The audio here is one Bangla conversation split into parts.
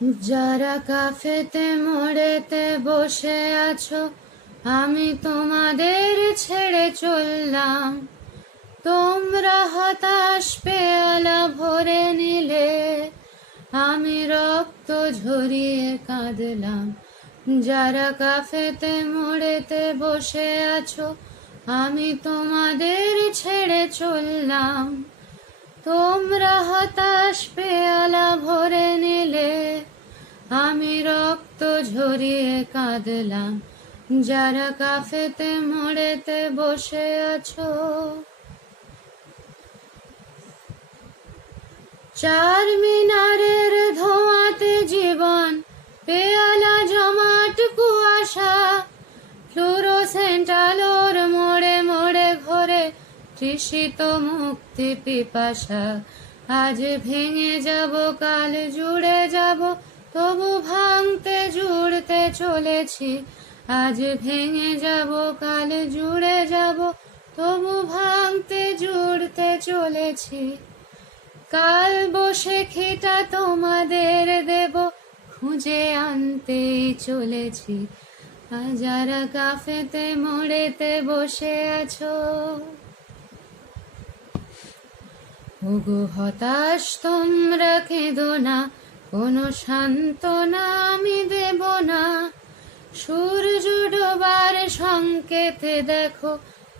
যারা কাফেতে মোড়েতে বসে আছো, আমি তোমাদের ছেড়ে চললাম। তোমরা হতাশ পেয়ালা ভরে নিলে, আমি রক্ত ঝরিয়ে কাঁদলাম। যারা কাফেতে মোড়েতে বসে আছো, আমি তোমাদের ছেড়ে চললাম। তোমরা হতাশ পেয়ালা ভরে নিলে, আমি রক্ত ঝরিয়ে কাঁদলাম। যারা কাফেতে মোড়েতে বসে আছো, চার মিনারের ধোঁয়াতে জীবন, পেয়ালা জমাট কুয়াশা, ফ্লুরোসেন্ট আলোর মোড়ে মোড়ে ঘোরে তৃষিত মুক্তি পিপাসা। আজ ভেঙে যাব, কাল জুড়ে যাব, তবু ভাঙতে জুড়তে চলেছি। আজ ভেঙে যাব, কাল জুড়ে যাব, তবু ভাঙতে জুড়তে চলেছি। কাল বসে খিটা তোমাদের দেব, খুঁজে আনতেই চলেছি। যারা কাফেতে মোড়েতে বসে আছো, ওগো হতাশ তোমরা কেঁদো না, কোনো সান্ত্বনা আমি দেব না। সূর্য ডোবার সংকেতে দেখো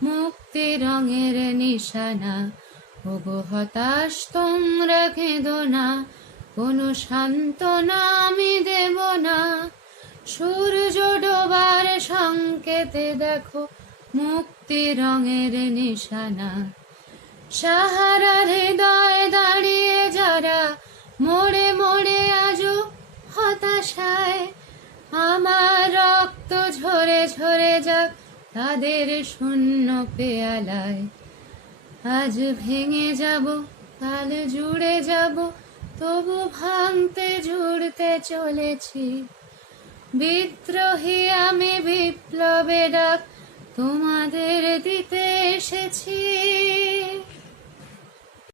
মুক্তি রঙের নিশানা। ওগো হতাশ তোমরা কেঁদো না, কোনো সান্ত্বনা আমি দেব না। সূর্য ডোবার সংকেতে দেখো মুক্তি রঙের নিশানা। সাহারার হৃদয় দাঁড়িয়ে যারা মোড়ে মোড়ে আজো হতাশায়, আমার রক্ত ঝরে ঝরে যাক তাদের শূন্য পেয়ালায়। আজ ভেঙে যাব, কাল জুড়ে যাব, তবু ভাঙতে জুড়তে চলেছি। বিদ্রোহী আমি বিপ্লবে ডাক তোমাদের দিতে এসেছি।